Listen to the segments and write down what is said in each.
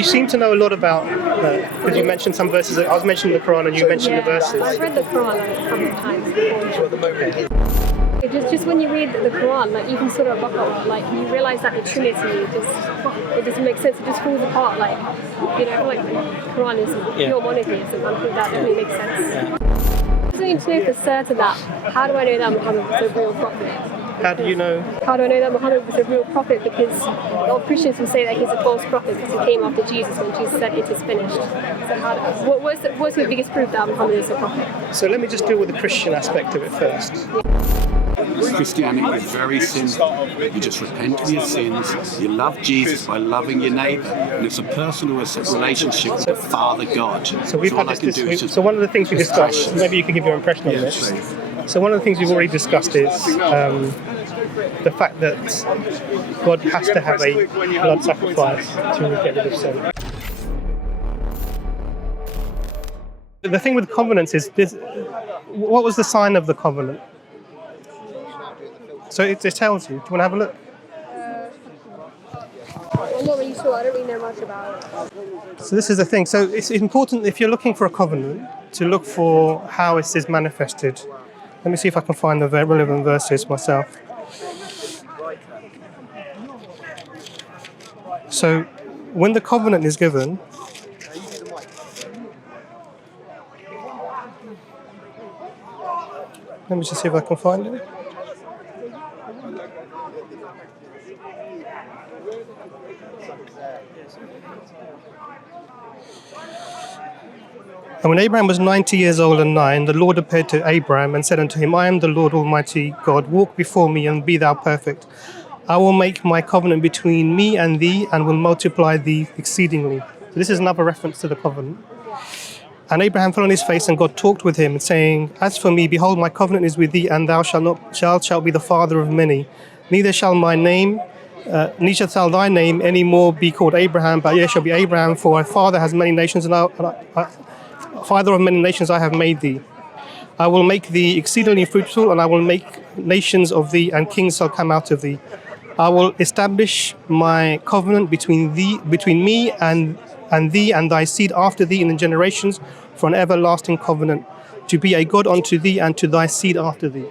You seem to know a lot about, because you mentioned some verses. I was mentioning the Quran and you mentioned the verses. I've read the Quran like a couple of times before. Just when you read the Quran, like even Surah Baqarah, like you realize that the Trinity it doesn't make sense. It just falls apart. Like like the Quran is pure monotheism. I think that definitely makes sense. I just need to know for certain that how do I know that Muhammad was a real prophet? How do you know? How do I know that Muhammad was a real prophet? Because all Christians will say that he's a false prophet because he came after Jesus when Jesus said it is finished. So what's the biggest proof that Muhammad is a prophet? So let me just deal with the Christian aspect of it first. Christianity is very simple. You just repent of your sins, you love Jesus by loving your neighbour, and it's a personal relationship with the Father God. So we've had this. So one of the things we discussed, maybe you can give your impression on this. So one of the things we've already discussed is the fact that God has to have a blood sacrifice to get rid of sin. The thing with covenants is this: what was the sign of the covenant? So it tells you. Do you want to have a look? I'm not really sure. I don't really know much about it. So this is the thing. So it's important if you're looking for a covenant to look for how it is manifested. Let me see if I can find the relevant verses myself. So when the covenant is given, let me just see if I can find it. And when Abraham was 90 years old and 9, the Lord appeared to Abraham and said unto him, I am the Lord Almighty God, walk before me and be thou perfect. I will make my covenant between me and thee and will multiply thee exceedingly. So this is another reference to the covenant. And Abraham fell on his face and God talked with him, saying, As for me, behold, my covenant is with thee, and thou shalt be the father of many. Neither shall thy name any more be called Abraham, but yet shall be Abraham, for thy father has many nations, Father of many nations I have made thee. I will make thee exceedingly fruitful, and I will make nations of thee, and kings shall come out of thee. I will establish my covenant between me and thee and thy seed after thee in the generations, for an everlasting covenant, to be a God unto thee and to thy seed after thee.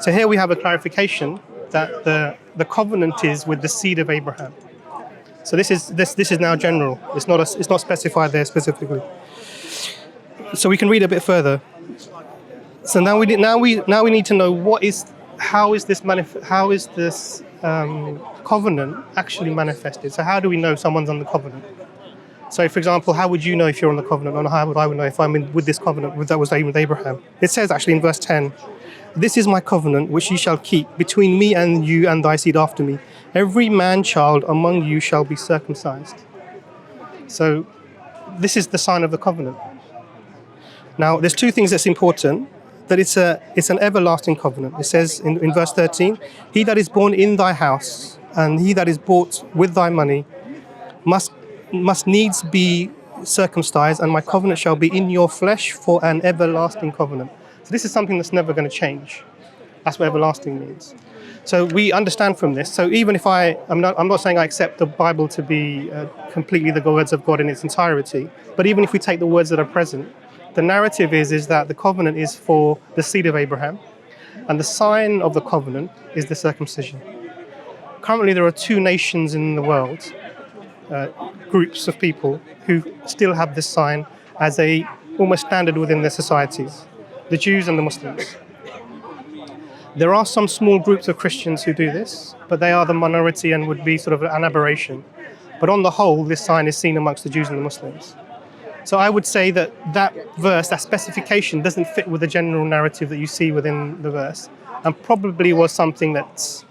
So here we have a clarification that the covenant is with the seed of Abraham. So this is now general. It's not specified there specifically. So we can read a bit further. So now we need to know how is this covenant actually manifested? So how do we know someone's on the covenant? So for example, how would you know if you're on the covenant, or how would I know if I'm with this covenant that was with Abraham? It says actually in verse 10, this is my covenant which ye shall keep between me and you and thy seed after me. Every man child among you shall be circumcised. So this is the sign of the covenant. Now, there's two things that's important, that it's an everlasting covenant. It says in verse 13, he that is born in thy house and he that is bought with thy money must needs be circumcised, and my covenant shall be in your flesh for an everlasting covenant. So this is something that's never going to change. That's what everlasting means. So we understand from this. So even if I'm not saying I accept the Bible to be completely the words of God in its entirety, but even if we take the words that are present, the narrative is that the covenant is for the seed of Abraham, and the sign of the covenant is the circumcision. Currently, there are 2 nations in the world, groups of people who still have this sign as almost standard within their societies: the Jews and the Muslims. There are some small groups of Christians who do this, but they are the minority and would be sort of an aberration. But on the whole, this sign is seen amongst the Jews and the Muslims. So I would say that verse, that specification, doesn't fit with the general narrative that you see within the verse, and probably was something that's,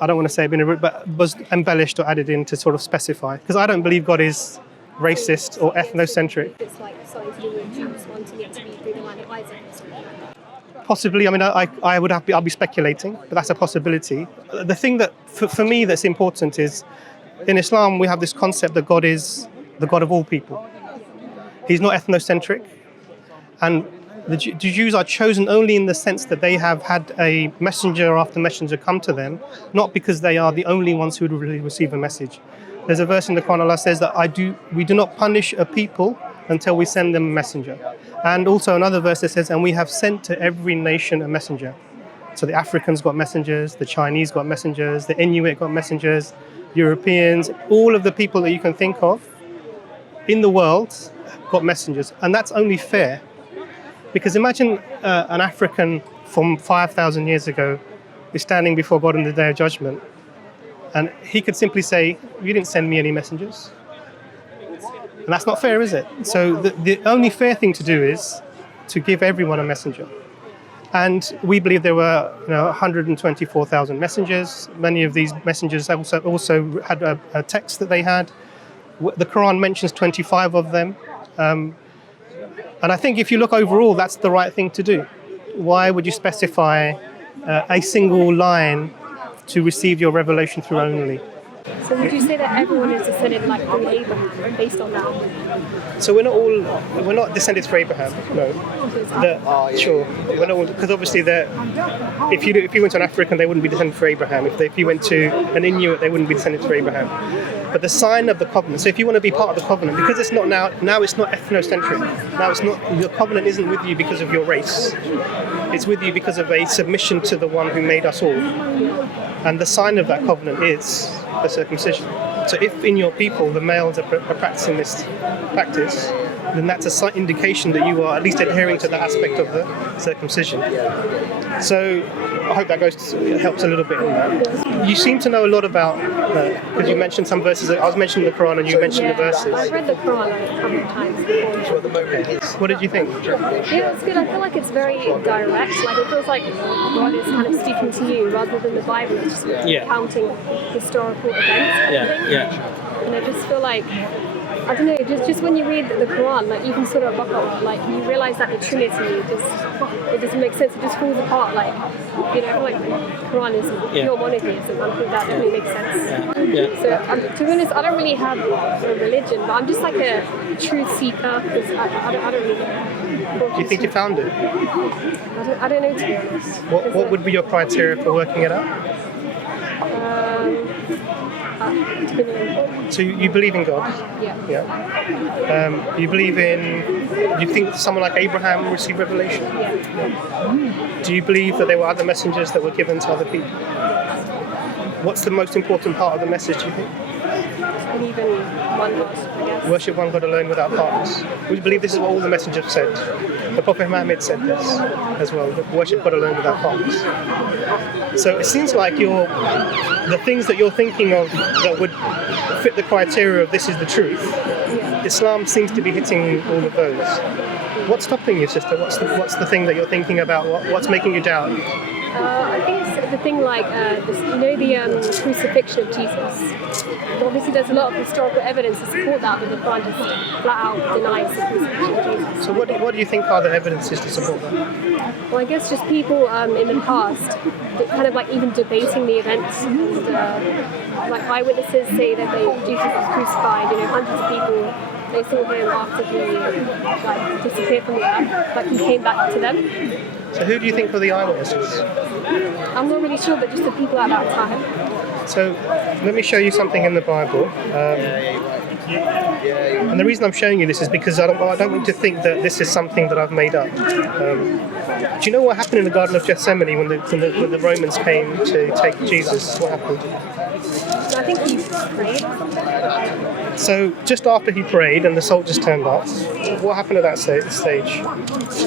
I don't want to say but was embellished or added in to sort of specify. Because I don't believe God is racist or ethnocentric. It's like something to do with Jews wanting it to be through the line of Isaac or something like that. Possibly. I mean, I'll be speculating, but that's a possibility. The thing that, for me, that's important is, in Islam, we have this concept that God is the God of all people. He's not ethnocentric, and the Jews are chosen only in the sense that they have had a messenger after messenger come to them, not because they are the only ones who would really receive a message. There's a verse in the Quran, Allah says that we do not punish a people until we send them a messenger. And also another verse that says, and we have sent to every nation a messenger. So the Africans got messengers, the Chinese got messengers, the Inuit got messengers, Europeans, all of the people that you can think of in the world got messengers. And that's only fair. Because imagine an African from 5,000 years ago is standing before God on the Day of Judgment, and he could simply say, you didn't send me any messengers. And that's not fair, is it? So the only fair thing to do is to give everyone a messenger. And we believe there were 124,000 messengers. Many of these messengers also had a text that they had. The Quran mentions 25 of them. And I think if you look overall, that's the right thing to do. Why would you specify a single line to receive your revelation through only? So would you say that everyone is descended through Abraham based on that? So we're not descended through Abraham, no. Sure, we're not, because obviously if you went to an African, they wouldn't be descended through Abraham. If you went to an Inuit, they wouldn't be descended through Abraham. But the sign of the covenant. So if you want to be part of the covenant, because it's not now it's not ethnocentric. Now it's not, your covenant isn't with you because of your race. It's with you because of a submission to the one who made us all. And the sign of that covenant is the circumcision. So if in your people the males are practicing this practice, then that's an indication that you are at least adhering to that aspect of the circumcision. So I hope that helps a little bit on that. You seem to know a lot about, because you mentioned some verses. I was mentioning the Quran and you mentioned the verses. I've read the Quran a couple of times before. What did you think? Yeah, it's good. I feel like it's very direct. It feels like God is kind of speaking to you rather than the Bible. It's just recounting historical events. And I just feel like, I don't know, just when you read the Quran, even Surah Baqarah, you realize that the Trinity, it doesn't make sense. It just falls apart. The Quran is pure monotheism. I think that definitely makes sense. So to be honest, I don't really have a religion, but I'm just a truth seeker, because I don't really know. Do you think you found it? I don't know, to be honest. What would be your criteria for working it out? So you believe in God? Yeah. You believe do you think someone like Abraham received revelation? Yeah. Do you believe that there were other messengers that were given to other people? What's the most important part of the message, do you think? Believe in one God, I guess. Worship one God alone without partners. We believe this is what all the messengers said. The Prophet Muhammad said this as well, that worship God alone without partners. So it seems like the things that you're thinking of that would fit the criteria of this is the truth, Islam seems to be hitting all of those. What's stopping you, sister? What's the thing that you're thinking about? What's making you doubt? I think it's the thing the crucifixion of Jesus. Obviously there's a lot of historical evidence to support that, but the Quran just flat out denies the crucifixion of Jesus. So what do you think are the evidences to support that? Well, I guess just people in the past kind of even debating the events, and eyewitnesses say that Jesus was crucified, hundreds of people, they saw him after he disappeared from the earth, he came back to them. So who do you think were the eyewitnesses? I'm not really sure, but just the people at that time. So let me show you something in the Bible. And the reason I'm showing you this is because I don't want you to think that this is something that I've made up. Do you know what happened in the Garden of Gethsemane when the Romans came to take Jesus? What happened? I think he prayed or something. So just after he prayed and the soldiers turned up, what happened at that stage? I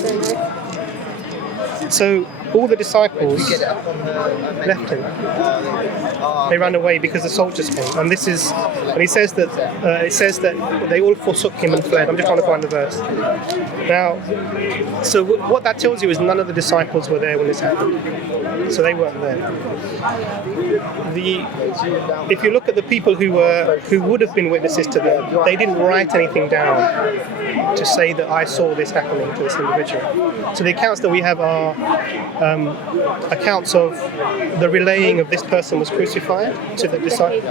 don't know. So all the disciples left him. They ran away because the soldiers came. And he says that it says that they all forsook him and fled. I'm just trying to find the verse. Now, so what that tells you is none of the disciples were there when this happened. So they weren't there. If you look at the people who would have been witnesses to them, they didn't write anything down to say that I saw this happening to this individual. So the accounts that we have are accounts of the relaying of this person was crucified to the disciples.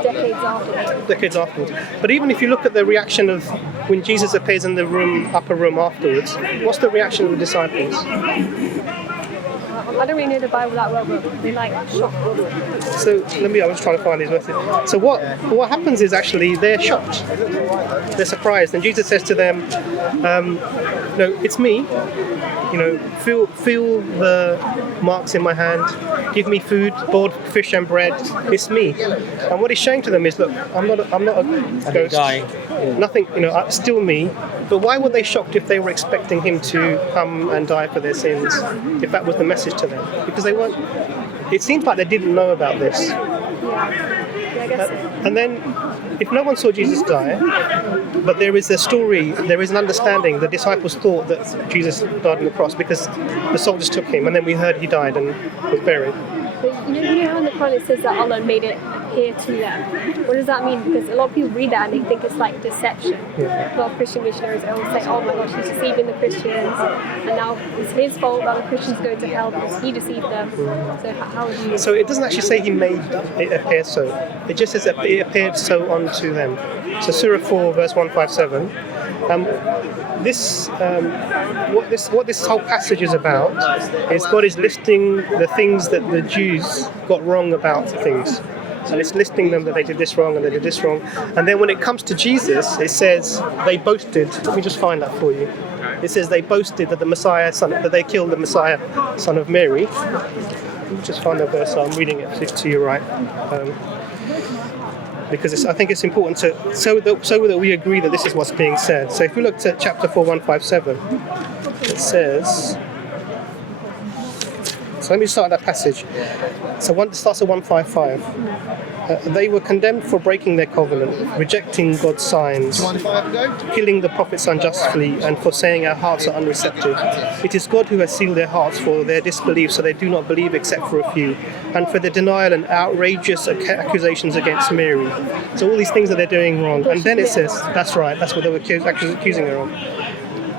Decades afterwards. But even if you look at the reaction of when Jesus appears in the upper room afterwards, what's the reaction of the disciples? I don't really know the Bible that well, but they like shocked. So I was trying to find these verses. So what happens is actually they're shocked, they're surprised, and Jesus says to them, "No, it's me. You know, feel the marks in my hand. Give me food, boiled fish and bread. It's me." And what he's showing to them is, look, I'm not a ghost. Nothing. You know, still me. But why were they shocked if they were expecting him to come and die for their sins? If that was the message to them, because they weren't. It seems like they didn't know about this. Yeah, I guess so. And then, if no one saw Jesus die, but there is a story, there is an understanding, the disciples thought that Jesus died on the cross because the soldiers took him, and then we heard he died and was buried. But you know how in the Quran it says that Allah made it appear to them? What does that mean? Because a lot of people read that and they think it's like deception. Yeah. A lot of Christian missionaries will say, oh my gosh, he's deceiving the Christians, and now it's his fault that the Christians go to hell because he deceived them. So how would you... So it doesn't actually say he made it appear so. It just says that it appeared so unto them. So Surah 4 verse 157. What this whole passage is about is God is listing the things that the Jews got wrong about things. And it's listing them that they did this wrong and they did this wrong. And then when it comes to Jesus, it says they boasted. Let me just find that for you. It says they boasted that that they killed the Messiah, son of Mary. Let me just find the verse. I'm reading it to you right. Because I think it's important so that we agree that this is what's being said. So if we look at chapter 4, 157, it says. So let me start that passage. So it starts at 155. They were condemned for breaking their covenant, rejecting God's signs, killing the prophets unjustly, and for saying our hearts are unreceptive. It is God who has sealed their hearts for their disbelief, so they do not believe except for a few, and for their denial and outrageous accusations against Mary. So all these things that they're doing wrong. And then it says, that's right, that's what they were accusing her of.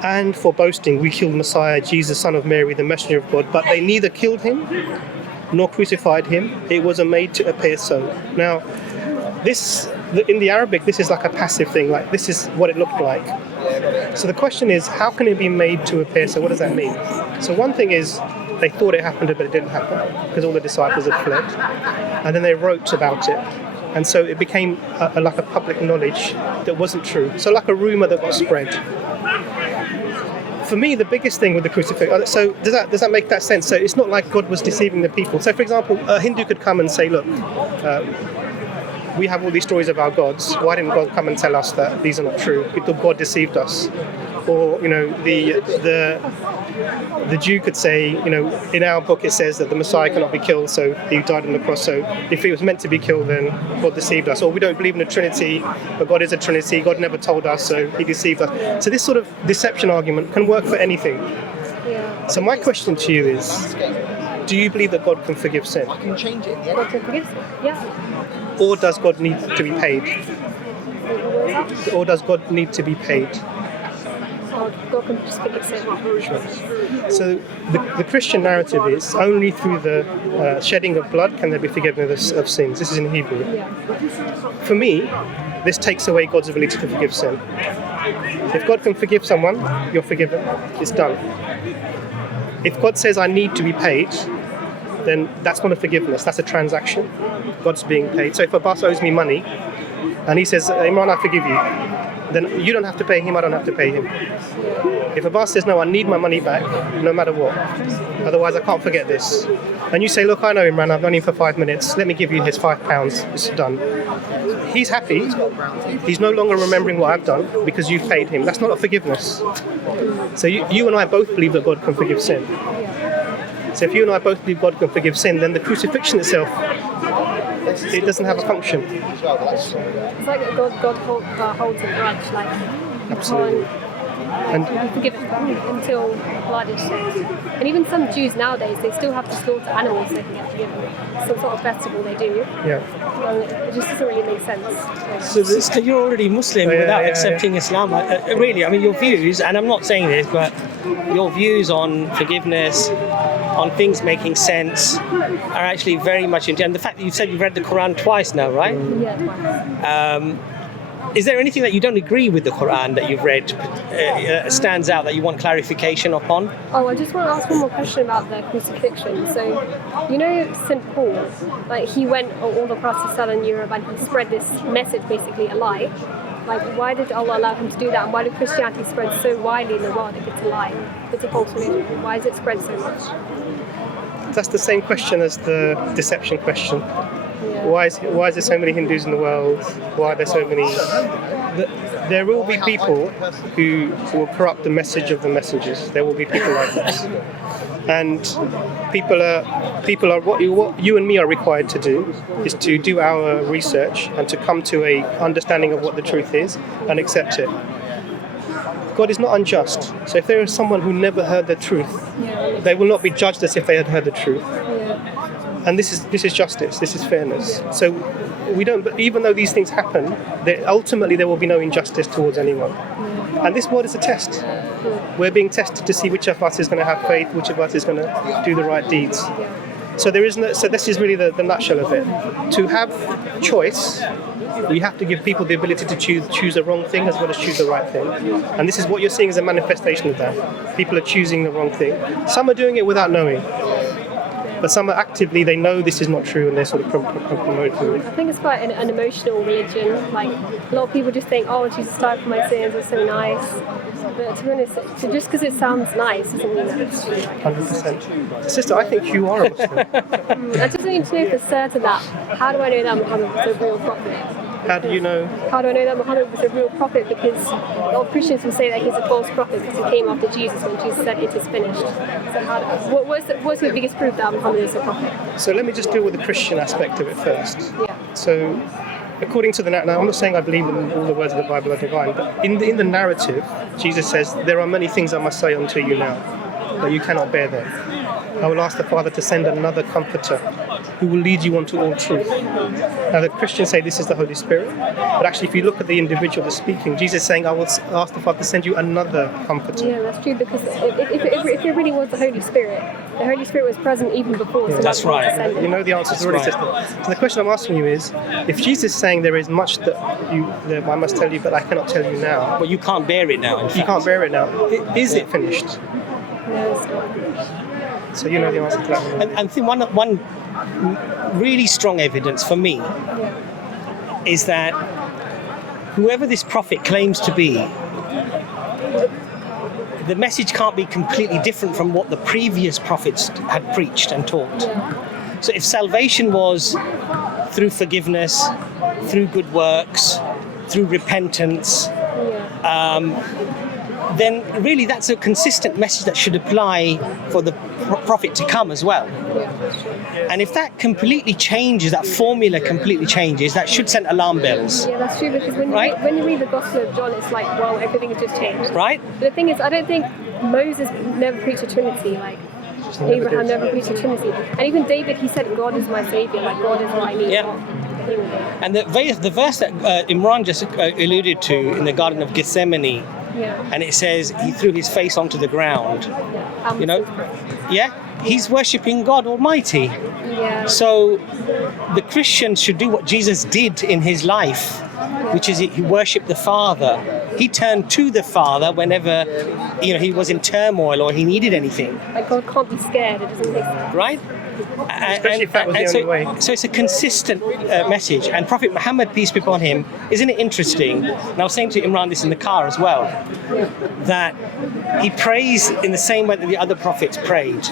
And for boasting, we killed Messiah, Jesus, son of Mary, the messenger of God. But they neither killed him nor crucified him. It was made to appear so. Now, in the Arabic, this is like a passive thing. Like, this is what it looked like. So the question is, how can it be made to appear so? What does that mean? So one thing is, they thought it happened, but it didn't happen because all the disciples had fled. And then they wrote about it. And so it became like a public knowledge that wasn't true. So like a rumor that got spread. For me, the biggest thing with the crucifixion, so does that make that sense? So it's not like God was deceiving the people. So for example, a Hindu could come and say, look, we have all these stories of our gods. Why didn't God come and tell us that these are not true? God deceived us. Or, you know, the Jew could say, you know, in our book it says that the Messiah cannot be killed, so he died on the cross. So if he was meant to be killed, then God deceived us. Or we don't believe in the Trinity, but God is a Trinity. God never told us, so he deceived us. So this sort of deception argument can work for anything. Yeah. So my question to you is, do you believe that God can forgive sin? God can forgive sin? Yeah. Or does God need to be paid? Or does God need to be paid? God can just forgive sin. Sure. So the Christian narrative is only through the shedding of blood can there be forgiveness of sins. This is in Hebrew. Yeah. For me, this takes away God's ability to forgive sin. If God can forgive someone, you're forgiven. It's done. If God says I need to be paid, then that's not a forgiveness, that's a transaction. God's being paid. So if a boss owes me money and he says, Imran, I forgive you, then you don't have to pay him, I don't have to pay him. If a boss says, no, I need my money back, no matter what, otherwise I can't forget this. And you say, look, I know Imran, I've known him for 5 minutes, let me give you his £5, it's done. He's happy, he's no longer remembering what I've done because you've paid him. That's not a forgiveness. So you and I both believe that God can forgive sin. So if you and I both believe God can forgive sin, then the crucifixion itself, it doesn't have a function. It's like God holds a grudge, like Absolutely. And you forgive it until blood is shed. And even some Jews nowadays, they still have to slaughter animals so they can get forgiven. Some sort of festival they do. Yeah. Well, it just doesn't really make sense. So you're already Muslim without accepting Islam. Really, I mean, your views, and I'm not saying this, but your views on forgiveness, on things making sense, are actually very much into. And the fact that you said you've read the Quran twice now, right? Yeah, twice. is there anything that you don't agree with the Quran that you've read stands out that you want clarification upon? Oh, I just want to ask one more question about the crucifixion. So, you know, St. Paul, like he went all across the southern Europe and he spread this message, basically a lie. Like, why did Allah allow him to do that? And why did Christianity spread so widely in the world if it's a lie? If it's a false religion, why is it spread so much? That's the same question as the deception question. Yeah. Why is there so many Hindus in the world? Why are there so many? There will be people who will corrupt the message of the messengers. There will be people like this, and people are what you and me are required to do is to do our research and to come to a understanding of what the truth is and accept it. God is not unjust. So if there is someone who never heard the truth, they will not be judged as if they had heard the truth. And this is justice. This is fairness. So we don't. Even though these things happen, ultimately there will be no injustice towards anyone. And this world is a test. We're being tested to see which of us is going to have faith, which of us is going to do the right deeds. So there is no. So this is really the nutshell of it. To have choice, we have to give people the ability to choose the wrong thing as well as choose the right thing. And this is what you're seeing as a manifestation of that. People are choosing the wrong thing. Some are doing it without knowing. But some are actively, they know this is not true and they're sort of promoting it. I think it's quite an emotional religion. Like, a lot of people just think, oh, Jesus died for my sins, it's so nice. But to be honest, just because it sounds nice doesn't mean that it's true. 100%. Sister, I think you are a Muslim. I just need to know for certain that, how do I know that Muhammad was a real prophet? How do you know? How do I know that Muhammad was a real prophet? Because a lot of Christians will say that he's a false prophet because he came after Jesus when Jesus said it is finished. So what's the biggest proof that Muhammad is a prophet? So let me just deal with the Christian aspect of it first. Yeah. So according to now I'm not saying I believe in all the words of the Bible are divine, but in the narrative, Jesus says, there are many things I must say unto you now, that you cannot bear them. I will ask the Father to send another comforter who will lead you onto all truth. Now the Christians say this is the Holy Spirit, but actually if you look at the individual that's speaking, Jesus is saying, I will ask the Father to send you another comforter. Yeah, that's true, because if it really was the Holy Spirit was present even before. So That's right. You know the answer already, sister. So the question I'm asking you is, if Jesus is saying there is much that I must tell you, but I cannot tell you now. Well, you can't bear it now. You can't bear it now. Is it finished? No, it's not. So you know the answer to that one. And I think one really strong evidence for me is that whoever this prophet claims to be, the message can't be completely different from what the previous prophets had preached and taught. So if salvation was through forgiveness, through good works, through repentance, then really that's a consistent message that should apply for the prophet to come as well. And if that completely changes, that formula completely changes, that should send alarm bells. Yeah, that's true, because when you read the Gospel of John, it's like, well, everything has just changed. Right? But the thing is, I don't think Moses never preached a Trinity, like Abraham never preached a Trinity. And even David, he said, God is my saviour, like God is what I need. Yeah. And the verse that Imran just alluded to in the Garden of Gethsemane, and it says he threw his face onto the ground. You know, he's worshipping God Almighty. Yeah. So the Christians should do what Jesus did in his life, which is he worshipped the Father. He turned to the Father whenever he was in turmoil or he needed anything. Like God can't be scared. It doesn't make sense. Right? Especially if that was the only way. So it's a consistent message. And Prophet Muhammad, peace be upon him, isn't it interesting? And I was saying to Imran this in the car as well, that he prays in the same way that the other prophets prayed.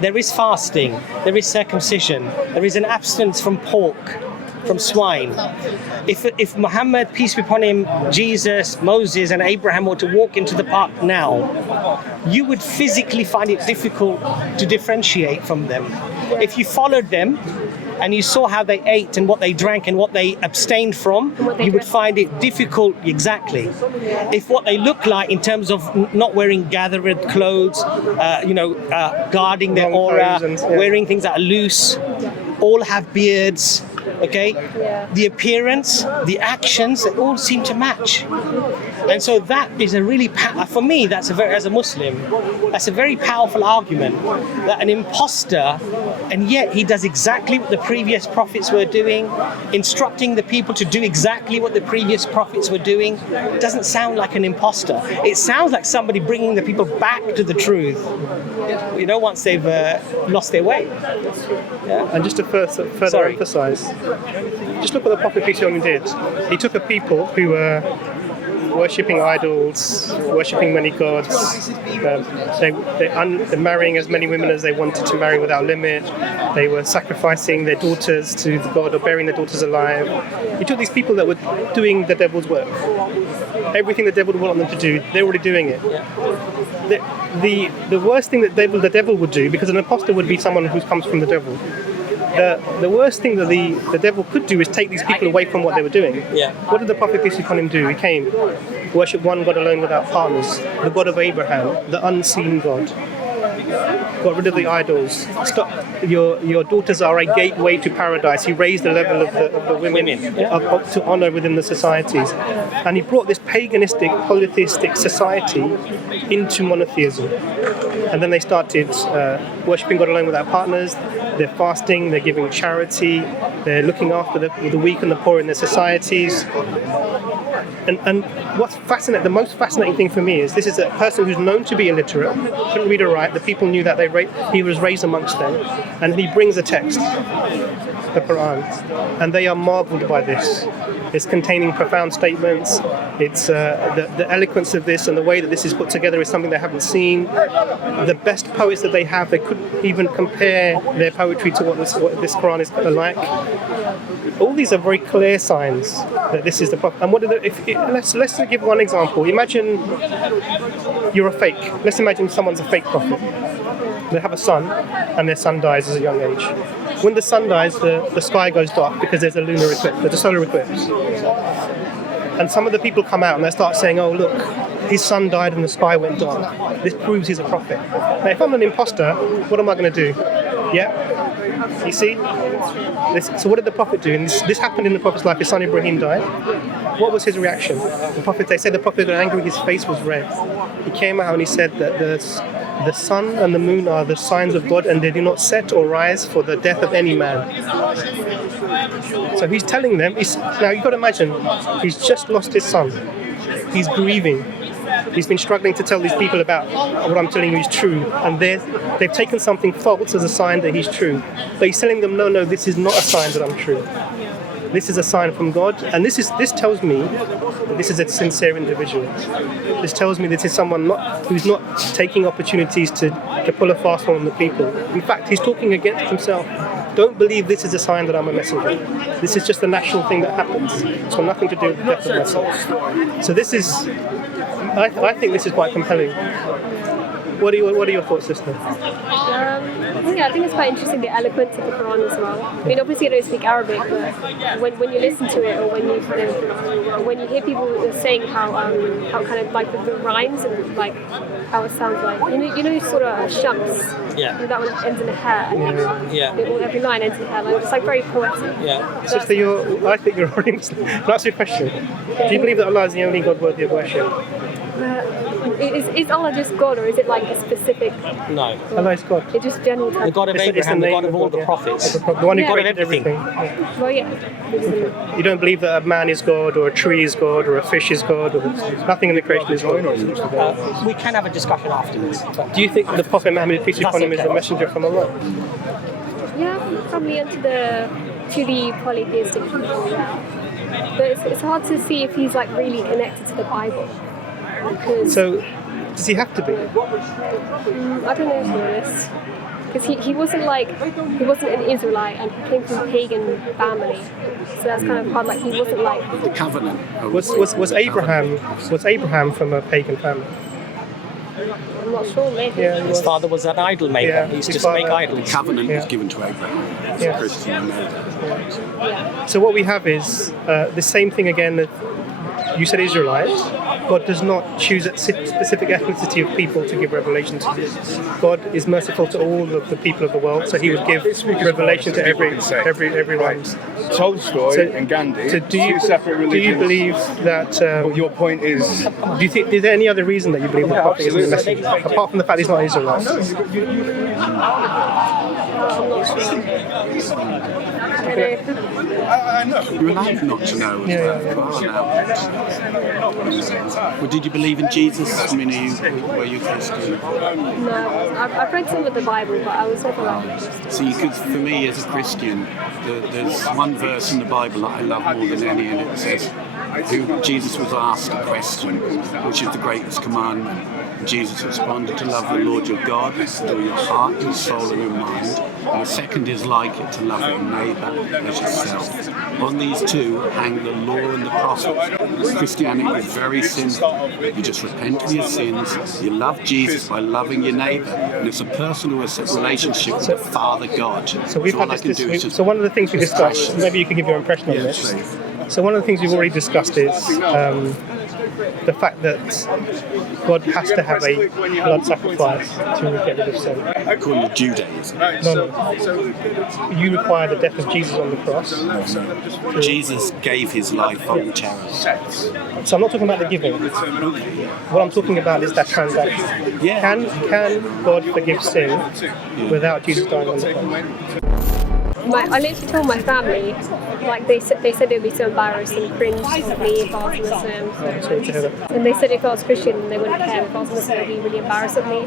There is fasting, there is circumcision, there is an abstinence from pork, from swine. If Muhammad, peace be upon him, Jesus, Moses and Abraham were to walk into the park now, you would physically find it difficult to differentiate from them. If you followed them and you saw how they ate and what they drank and what they abstained from, you would find it difficult, exactly. If what they look like in terms of not wearing gathered clothes, guarding their aura, wearing things that are loose, all have beards, Okay? Yeah. The appearance, the actions, they all seem to match. And so that is a really, for me, that's as a Muslim, that's a very powerful argument that an imposter, and yet he does exactly what the previous prophets were doing, instructing the people to do exactly what the previous prophets were doing, doesn't sound like an imposter. It sounds like somebody bringing the people back to the truth, you know, once they've lost their way. Yeah? And just to further emphasize, just look what the Prophet peace be upon him did. He took a people who were worshipping idols, worshipping many gods. They're marrying as many women as they wanted to marry without limit. They were sacrificing their daughters to the god or burying their daughters alive. He took these people that were doing the devil's work. Everything the devil would want them to do, they're already doing it. The worst thing that the devil would do, because an imposter would be someone who comes from the devil. The worst thing that the devil could do is take these people away from what they were doing. Yeah. What did the Prophet peace be upon him do? He came, worship one God alone without partners, the God of Abraham, the unseen God. Got rid of the idols. Stop. Your daughters are a gateway to paradise. He raised the level of the women up to honor within the societies, and he brought this paganistic, polytheistic society into monotheism. And then they started worshipping God alone without partners. They're fasting. They're giving charity. They're looking after the weak and the poor in their societies. And what's fascinating, the most fascinating thing for me is this is a person who's known to be illiterate, couldn't read or write. The people knew that he was raised amongst them, and he brings a text, the Quran, and they are marveled by this. It's containing profound statements. It's the eloquence of this and the way that this is put together is something they haven't seen. The best poets that they have, they couldn't even compare their poetry to what this Quran is like. All these are very clear signs that this is the prophet. And let's give one example. Imagine you're a fake. Let's imagine someone's a fake prophet. They have a son, and their son dies at a young age. When the sun dies, the sky goes dark because there's a lunar eclipse, there's a solar eclipse. And some of the people come out and they start saying, oh, look, his son died and the sky went dark. This proves he's a prophet. Now, if I'm an imposter, what am I going to do? Yeah? You see? So what did the prophet do? And this happened in the prophet's life. His son Ibrahim died. What was his reaction? They said the prophet got angry, his face was red. He came out and he said that the sun and the moon are the signs of God and they do not set or rise for the death of any man. So he's telling them, now you've got to imagine, he's just lost his son. He's grieving. He's been struggling to tell these people about what I'm telling you is true, and they've taken something false as a sign that he's true. But he's telling them, no, this is not a sign that I'm true. This is a sign from God, and this tells me that this is a sincere individual. This tells me this is someone who's not taking opportunities to pull a fast one on the people. In fact, he's talking against himself. Don't believe this is a sign that I'm a messenger. This is just a natural thing that happens. It's got nothing to do with the death of my son. So this is, I think this is quite compelling. What are your thoughts, sister? Yeah, I think it's quite interesting, the eloquence of the Quran as well. I mean, obviously I don't speak Arabic, but when you listen to it, or when you hear people saying how kind of like the rhymes and like how it sounds like, you know sort of shams. Yeah. That one ends in a hair. Yeah. Every line ends in a hair. Like, it's like very poetic. Yeah. Sister, I think you're already Muslim. Can I ask you a question? Do you believe that Allah is the only God worthy of worship? Is Allah just God, or is it like a specific? No. Allah is God. It's just general. The God of Abraham, the God of all the prophets. The one who Yeah. created everything. Well, yeah. You don't believe that a man is God, or a tree is God, or a fish is God, or nothing in the creation is God? We can have a discussion afterwards. But Do you think the Prophet Muhammad, peace be upon him, is the messenger from Allah? Yeah, probably into the polytheistic people. Yeah. But it's hard to see if he's like really connected to the Bible. Because, So, does he have to be? I don't know, to be honest. Because he wasn't an Israelite, and he came from a pagan family. So that's kind of hard. Like, he wasn't like The covenant. Was Abraham from a pagan family? I'm not sure, maybe. Yeah, he his was. father was an idol maker. Yeah, He used his to make father- idols. Covenant was Yeah. given to Abraham. As Yeah. a Christian, you know that. Yeah. So what we have is the same thing again that you said Israelites. God does not choose a specific ethnicity of people to give revelation to. God is merciful to all of the people of the world, so He would give revelation to everyone. Tolstoy and Gandhi, So two separate religions. do you believe that? Your point is, Do you think? Is there any other reason that you believe the Prophet isn't the messenger, apart from the fact he's not Israelite? I'm not sure. You're allowed not to know. Well, did you believe in Jesus? I mean, were you Christian? No, I've read some of the Bible, but I was never like. See, because for me as a Christian, there's one verse in the Bible that I love more than any, and it says, Jesus was asked a question, which is the greatest commandment. And Jesus responded, to love the Lord your God with all your heart, your soul and your mind. And the second is like it, to love your neighbour as yourself. On these two hang the law and the prophets. Christianity is very simple. You just repent of your sins, you love Jesus by loving your neighbour, and it's a personal relationship with the Father God. So we've had this. So one of the things we discussed. Maybe you can give your impression on this. So one of the things we've already discussed is the fact that God has to have a blood sacrifice to get rid of sin. According to Judaism. No. You require the death of Jesus on the cross. Jesus gave his life voluntarily. So I'm not talking about the giving. What I'm talking about is that transaction. Yeah. Can God forgive sin without Jesus dying on the cross? I literally told my family, like they said they'd be so embarrassed and cringe of me if I was Muslim. And they said if I was Christian, they wouldn't care. If I was Muslim, they'd be really embarrassed of me.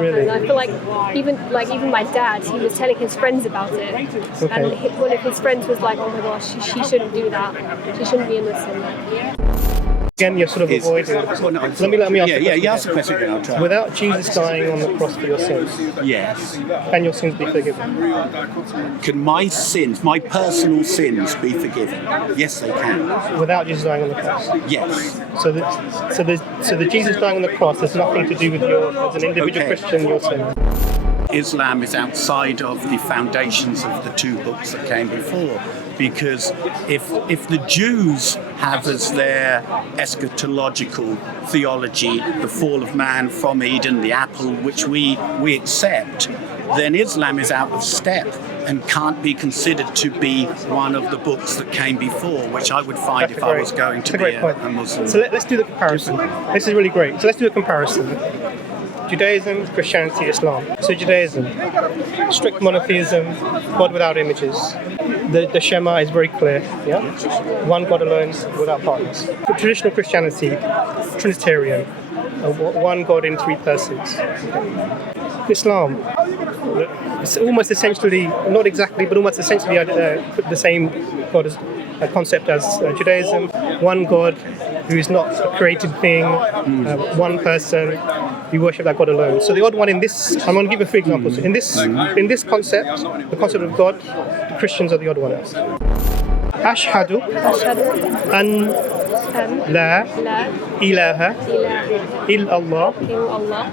Really? And I feel like even my dad, he was telling his friends about it, and one of his friends was like, "Oh my gosh, she shouldn't do that. She shouldn't be a Muslim." Again, you're sort of avoiding. Let me ask you ask the question again, I'll try. Without Jesus dying on the cross for your sins, Yes. can your sins be forgiven? Can my sins, my personal sins, be forgiven? Yes, they can. Without Jesus dying on the cross? Yes. So the Jesus dying on the cross has nothing to do with as an individual Christian, your sin. Islam is outside of the foundations of the two books that came before. Because if the Jews have as their eschatological theology the fall of man from Eden, the apple, which we accept, then Islam is out of step and can't be considered to be one of the books that came before, which I would find if I was going to be a Muslim. So let's do the comparison. This is really great. So let's do a comparison. Judaism, Christianity, Islam. So Judaism, strict monotheism, God without images. The Shema is very clear, yeah? One God alone, without partners. For traditional Christianity, Trinitarian, one God in three persons. Islam, it's almost essentially, not exactly, but almost essentially the same God as concept as Judaism. One God who is not a created being, one person. We worship that God alone. So the odd one in this, I'm going to give you 3 examples. In this concept, the concept of God, the Christians are the odd ones. Ashhadu an la ilaha illallah